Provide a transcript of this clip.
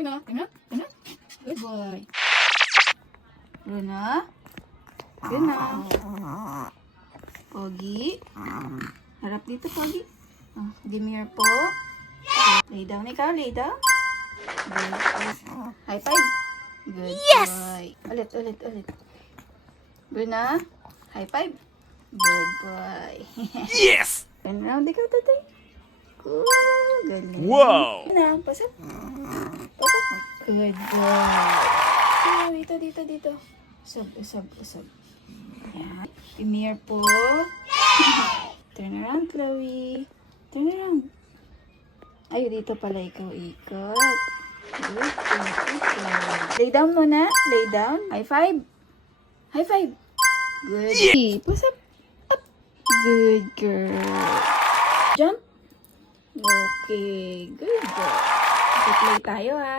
Luna. Good boy. Luna. Luna. Pogi. Harap dito, Pogi. Oh, Demir po. Lay down ikaw, lay down. Good. High five. Good boy. Ulit. Luna. High five. Good boy. Yes! Turn around ikaw, tatay. Cool. Galing. Wow! Na, pasok. Good boy. So, dito. Usab. Ayan. Demir po. Turn around, Chloe. Turn around. Ay, dito pala ikaw ikot. Good. Lay down muna. Lay down. High five. Good. Yeah. Push up. Good girl. Jump. Okay. Good girl. Play tayo ha.